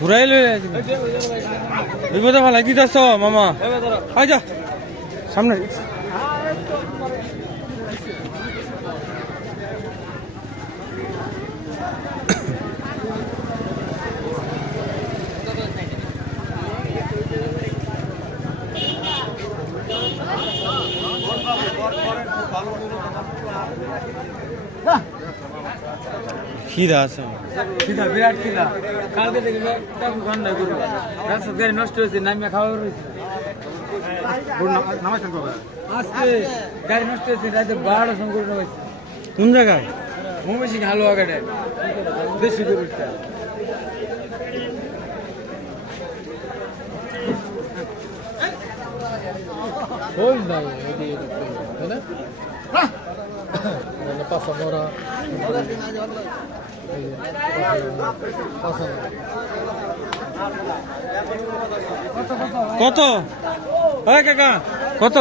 ঘুরাই লই বিপদে ভালাই দিতেছ মামা আই যা সামনে খিদা আছে খিদা বিরাট খিদা কালকে থেকে ঘন্টা করবো রাস্তা গাড়ি নষ্ট হয়েছে নামিয়ে খাওয়া রয়েছে আজকে গাড়ি নষ্ট হয়েছে রাতে 12টার সময় করে হয়েছে কোন জায়গায় মৌমিসিং হালুয়া ঘাটে দেশি গরুটা ওই না পাসানোরা কত কাকা কত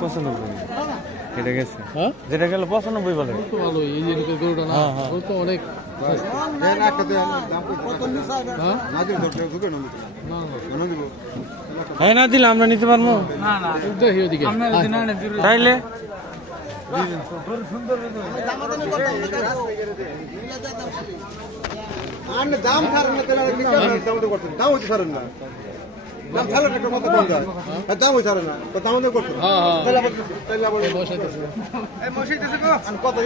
95 এটা গেছে যেটা গেল 95 বলে ভালো এই যে গরুটা না তো অনেক হ্যাঁ না দিলে আমরা নিতে পারবো তাইলে দাম কত